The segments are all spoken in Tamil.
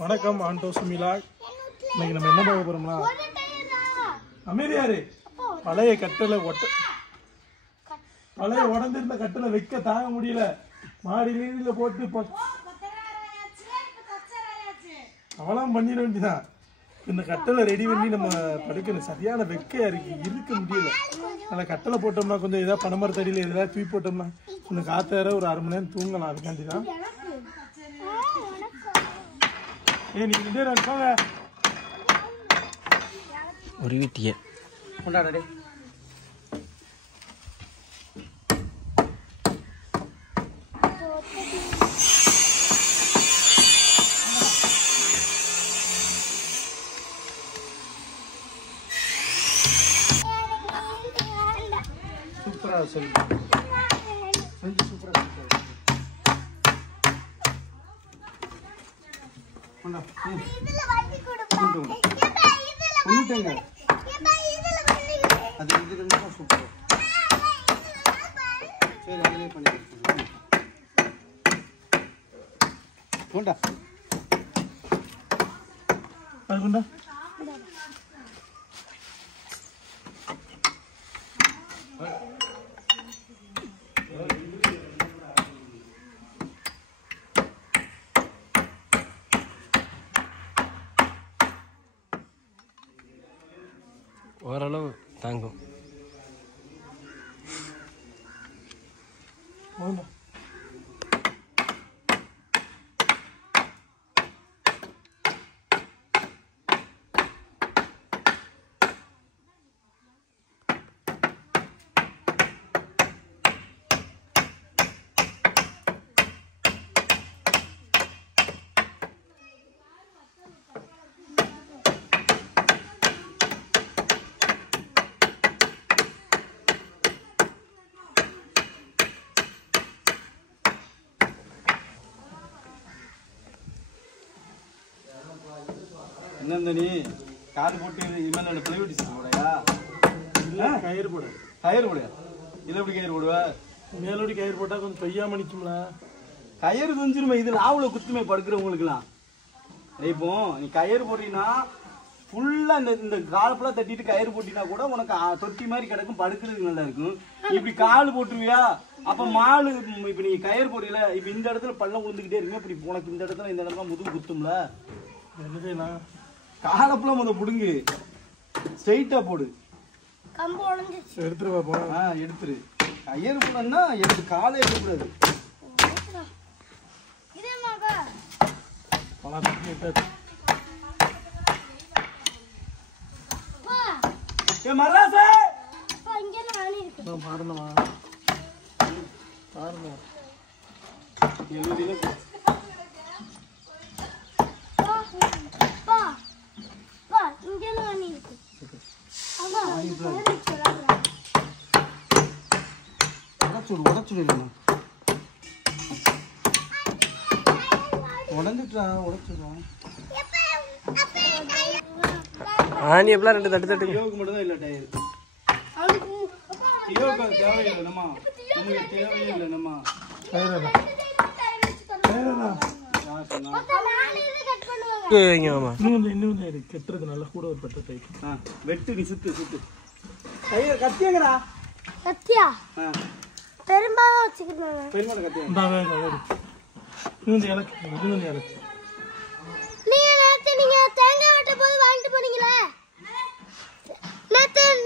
வணக்கம் ஆண்டோ சுமிலா. இன்னைக்கு நம்ம என்ன பார்க்க போறோம்னா, அமைதியாரு பழைய கட்டளை பழைய உடஞ்சிருந்த கட்டளை வைக்க தாங்க முடியல, மாடி நீரில போட்டு அவலாம் பண்ணிட வேண்டியதான். இந்த கட்டளை ரெடி பண்ணி நம்ம படுக்கணும். சரியான வெக்கையா இருக்கு, இருக்க முடியல. அதில் கட்டளை போட்டோம்னா கொஞ்சம் ஏதாவது பனைமர தடியில் ஏதாவது தூக்கி போட்டோம்னா கொஞ்சம் காத்தேற ஒரு 1/2 மணி நேரம் தூங்கலாம். அதுக்காண்டி தான். நீங்க இருப்பாங்க ஒரு வீட்டியே கொண்டாடே. சூப்பரா சொல்லு, சூப்பரா அது இது ரொம்ப சூப்பர். சரி அதிலே பண்ணி கொண்டா அது கொண்டா. ஓரளவு தாங்கும். என்ன நீ காது போட்டு இனிமேல் பிளைவுட் சீட் போடையா? இல்லை கயிறு போட. கயிறு போடையா? இதில் எப்படி கயிறு போடுவ? மேலோடி கயிறு போட்டால் கொஞ்சம் தொய்யாம நிற்கும்ல. கயிறு துஞ்சிருமே. இது லாவுல குத்துமே படுக்கிறவங்களுக்குலாம். இப்போ நீ கயிறு போட்டீங்கன்னா ஃபுல்லாக இந்த கால் ஃபுல்லாக தட்டிட்டு கயிறு போட்டினா கூட உனக்கு தொட்டி மாதிரி கிடக்கும், படுக்கிறதுக்கு நல்லா இருக்கும். இப்படி கால் போட்டுருவியா? அப்போ மாலு இப்போ நீ கயிறு போடல, இப்போ இந்த இடத்துல பள்ளம் விழுந்துக்கிட்டே இருக்குமே. இப்படி உனக்கு இந்த இடத்துல முதுகு குத்தும்ல. என்ன செய்யலாம்? காலப்பெல்லாம் முதல் புடுங்கு, ஸ்ட்ரைட்டா போடு. எடுத்துரு பாப்போம். எடுத்துரு. கயிறு போடணும்னா எடுத்து காலை எடுக்கக்கூடாது. மராசே பாருமா பாருங்க. ஆணி எப்பலாம் 2 தட்டு தட்டு மட்டும் தான் இல்ல டயர். தேவையில்லை நம்ம, நமக்கு தேவையில்லை நம்ம. கெட்டுறது நல்லா கூட ஒரு பெற்ற டைப். வெட்டு நீ சுத்து சுத்து. கத்தியங்கடா. கத்தியா பெரும்பாலும் வச்சுக்கிட்டாங்க. பெருமாள் கத்தியா. நீங்க தேங்காய் வெட்ட போது வாங்கிட்டு போனீங்களே,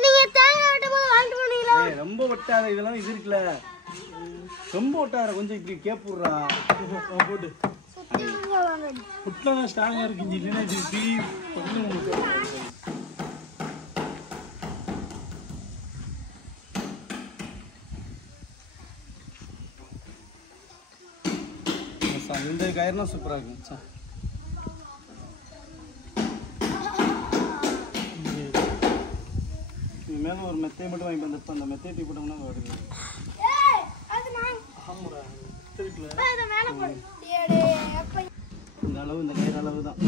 நீங்க தேங்காய் வெட்ட போது வாங்கிட்டு போனீங்களா? ரொம்ப வெட்டாத. இதெல்லாம் இது இருக்குல்ல, ரொம்ப வெட்டாத. கொஞ்சம் இப்படி கேப்புடுறா போட்டு புட்லாம் ஸ்ட்ராங்கா இருக்கு. இல்லைன்னா இந்த கயிறுலாம் சூப்பரா இருக்கும். மேல ஒரு மெத்தையை மட்டும் வாங்கி வந்துட்டு அந்த மெத்தையை தூக்கி போட்டோம்னா வருது. இந்த அளவு, இந்த கயிறு அளவு தான்.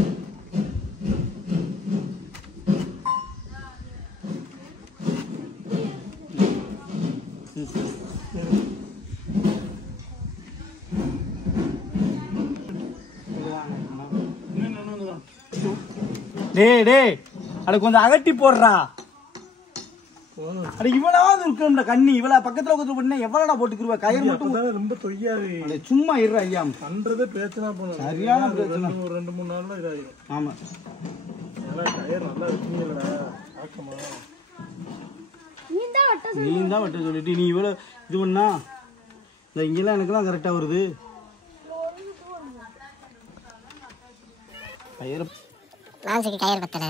டேய் அட கொஞ்சம் அகட்டி போடுறா. அட இவ்வளவாவது இருக்கணும்டா கண்ணி. இவ்வளவு பக்கத்துல உட்காந்து பண்ணா எவ்வளவுடா போட்டுக்குருவா? கயிறு மட்டும் ரொம்ப தொய்யாது. சும்மா இருறா ஐயா. பண்றதே பேச்சனா போனோம். சரியான பிரச்சனை. ஒரு 2-3 நாள்ல இதாயிடும். ஆமா. கயிறு நல்லா இருக்குங்கடா. ஆக்கமா. நீ தான் வட்ட சொல்லிட்டு நீ இவ்வளவு இது பண்ணா இந்த இங்கெல்லாம் எனக்குலாம் கரெக்டா வருது. கயிறு லான்ஸுக்கு கயிறு பத்தல.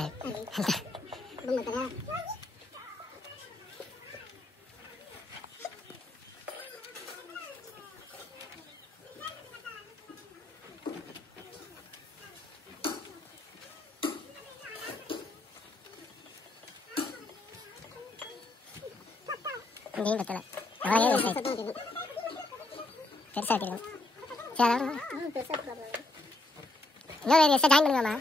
இங்கேயும் பத்தல. பெருசா இருக்கணும். சரி அதான் இன்னொரு எக்ஸ்ட்ரா ஜாயின் பண்ணுங்கம்மா.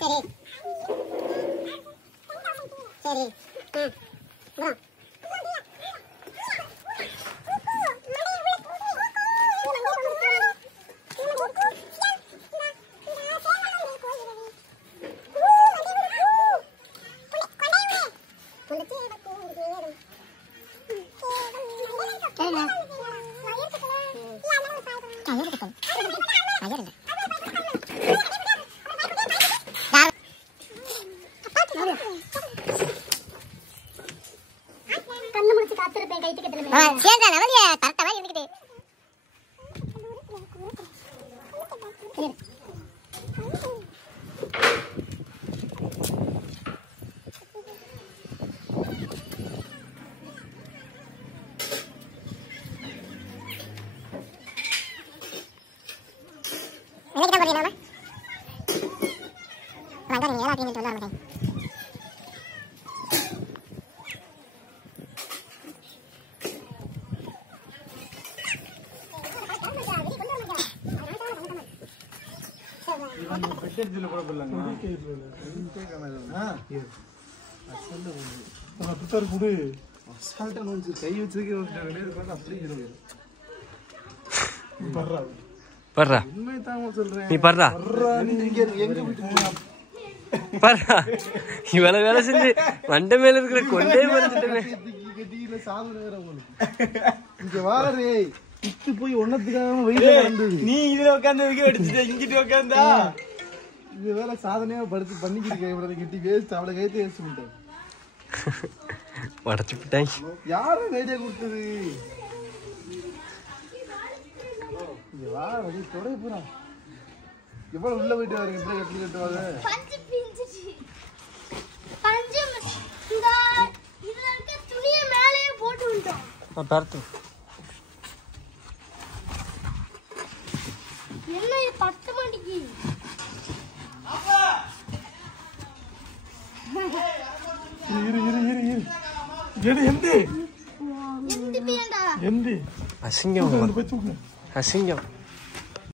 சரி சரி கண்ணு முடிச்சு காத்திருப்பேன். கைட்டு கட்டல சேர்ந்தா நவலிய கரெக்டா மாதிரி இருந்துக்கிட்டு என்னைக்கு தான் போறீங்க? வாங்க நீங்க எல்லாத்தையும் சொல்ல மாட்டேன். கை வச்சிருக்க பர்றா நீ பர்றா பர்றா. இவ்வளவு வேலை செஞ்சு மண்டை மேல இருக்கிற கொண்டே மறைஞ்சிட்டே போய் ஒன்னத்துக்காக நீ இதுல உட்காந்து அடிச்சுட்ட. இங்கிட்டு உட்காந்தா இது வேலை சாதனையா படுத்து பண்ணிக்கிட்டு கிட்டி வேஸ்ட். அவளை கைத்து வேஸ்ட் பண்ணிட்டேன். உடச்சு விட்டாங்க. யாரும் ஐடியா கொடுத்தது? எவ்வளவு உள்ள போயிட்டு வரீங்க? இப்படி கட்டி கட்டுவாங்க. பார்த்து என்ன 10 மணிக்கு அசிங்கம் அசிங்கம்.